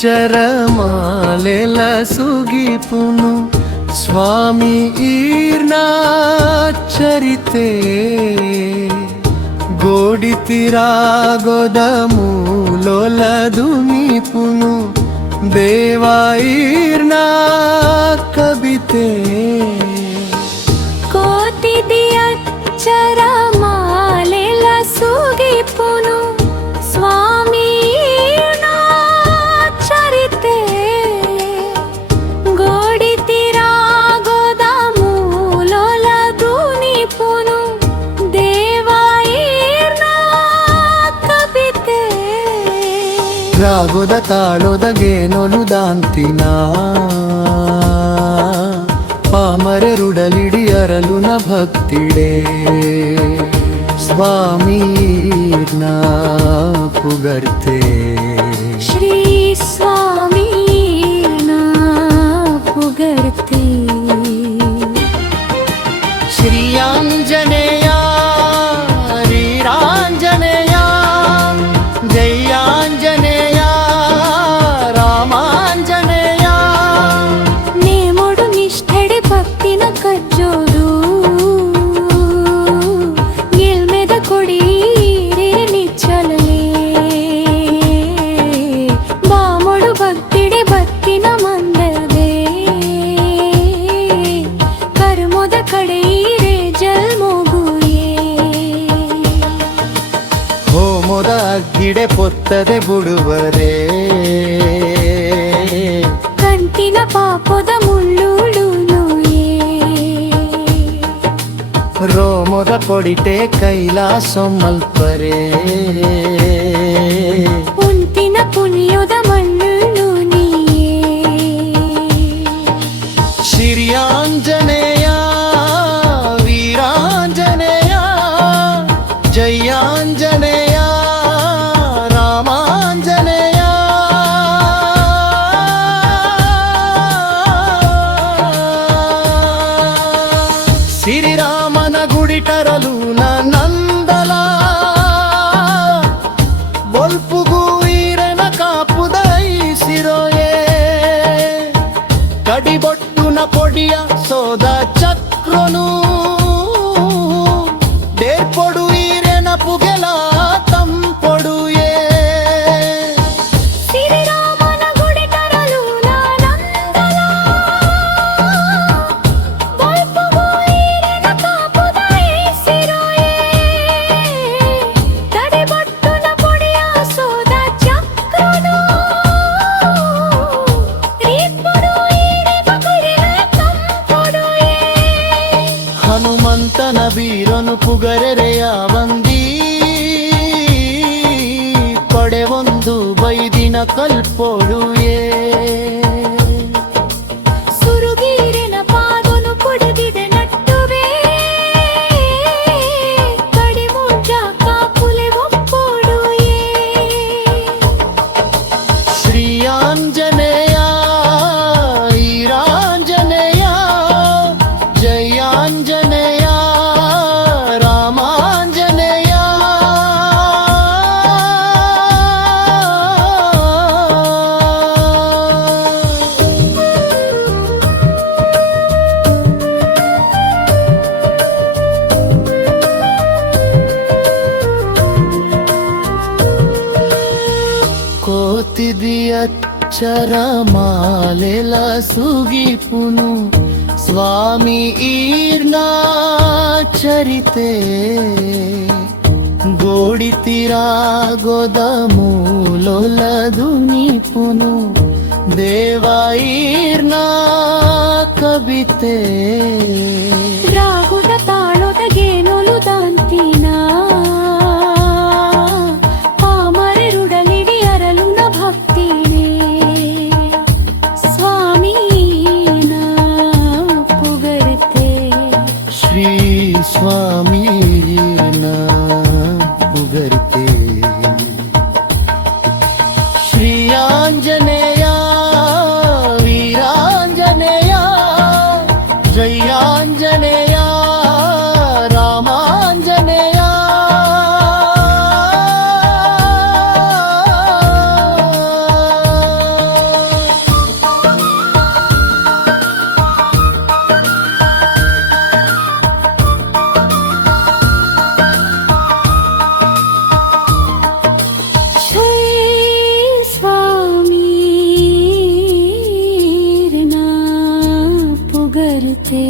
అక్షరమాలెల సుగిపును స్వామి ఈర్నా చరితే గోడితిరాగొదములొలదునిపును దేవాయిర్నా కవితే కోటిది అక్షరమాలెల సుగిపును స్వామి ఈర్నా చరితే గోడితిరాగొదములొలదునిపును దేవాయిర్నా కవితే ರಾಗದ ತಾಳೊದಗೇನೊಲು ದಾಂತಿನ ಪಾಮರರುಡಲಿಡಿ ಅರಲುನ ಭಕ್ತಿಡೆ ಸ್ವಾಮಿ ನಾ ಪುಗರ್ತೆ ಶ್ರೀ ಸ್ವಾಮಿ ನಾ ಪುಗರ್ತೆ ಶ್ರೀ ಆಂಜನೇಯ ಶ್ರೀರಾಂಜನೇಯ ಜೈ ಆಂಜನೇಯ ರಾಮಾಂಜನೇಯ ನೇಮೊಡು ನಿಷ್ಠೆಡೆ ಭಕ್ತಿನ ಕಜ್ಜೋದು ಗೆಲ್ಮೆದ ಕೊಡೀರೆ ನಿಚ್ಚಲೇ ಬಾಮೊಡು ಭಕ್ತಿಡೆ ಭಕ್ತಿನ ಮಂದದೆ ಕರ್ಮೊದ ಕಡೆಯೀರೆ ಜಲ್ಮೋಗುಯೇ ಹೋಮದ ಅಗ್ಗಿಡೆ ಪೊತ್ತದೆ ಬುಡುವರೆ ಕಂಟಿನ ಪಾಪದ ಮುಳ್ಳುಳುನುಯೇ ರೋಮದ ಪೊಡಿಟೆ ಕೈಲಾಸಂ ಮಲ್ಪರೆ ಉಂಟಿನ ಪುನಿಯೊದ ಮಣ್ಣುಳು ನೀಯೇ ಶ್ರೀ ಆಂಜನೇಯ ವೀರಾಂಜನೇಯ ಜೈ ಆಂಜನೇಯ ರಾಮಾಂಜನೇಯ ಶ್ರೀರಾಮನ ಗುಡಿ ತರಲು ನಂದಲ ಬೊಲ್ಪುಗೂ ಈರನ ಕಾಪುದೈಸಿರೋಯೇ ಕಡಿಬೊಟ್ಟುನ ಪೊಡಿಯ ಸೋದ ಚಕ್ರನು ದೇರ್ಪೊಡು ಈರೆನ ಪುಗೆಲ ತಂಪೊಡುಯೇ ಶ್ರೀರಾಮನ ಗುಡಿ ತರಲು ನಂದಲ ಬೊಲ್ಪುಗೂ ಈರನ ಕಾಪುದೈಸಿರೋಯೇ ತಡೆಬೊಟ್ಟುನ ಪೊಡಿಯ ಸೋದ ಚಕ್ರನು ರೀಪೊಡು ಈರೆ ಬಕುಡಿನ ತಂಪೊಡುಯೇ ಹನುಮಂತನ ಬೀರನು ಪುಗರೆರೆಯ ವಂದಿ ಪಡೆ ಒಂದು ಬೈದಿನ ಕಲ್ಪೊಡುಯೇ ಸುರುಗೀರಿನ ಪಾದನು ಪುಡಿದಿದೆ ನಟ್ಟುವೆ ಕಡಿ ಮುಂಜ ಕಾಪುಲೆ ಒಪ್ಪೊಡುಯೇ ಶ್ರೀ ಆಂಜನೇಯ ಈರಾಂಜನೇಯ ಜೈ ಆಂಜನೇಯ ರಾಮಾಂಜನೇಯ కోతిది అక్షరమాలెల సుగిపును స్వామి ఈర్నా చరితే గోడితిరాగొదములొలదునిపును ದೇವಾಯಿರ್ನಾ ಕವಿತೆ ರಾಗುಡ ತಾಳೊದಗೇನೊಲು ದಾಂತಿನ ಪಾಮರರುಡಲಿಡಿ ಅರಲುನ ಭಕ್ತಿನೇ ಸ್ವಾಮಿ ನಾ ಪುಗರ್ತೆ ಶ್ರೀ ಸ್ವಾಮಿ ನಾ ಪುಗರ್ತೆ ಶ್ರೀ ಆಂಜನೇಯ ವೀರಾಂಜನೇಯ ಜೈ ಆಂಜನೇಯ ರಾಮಾಂಜನೇಯ उगरते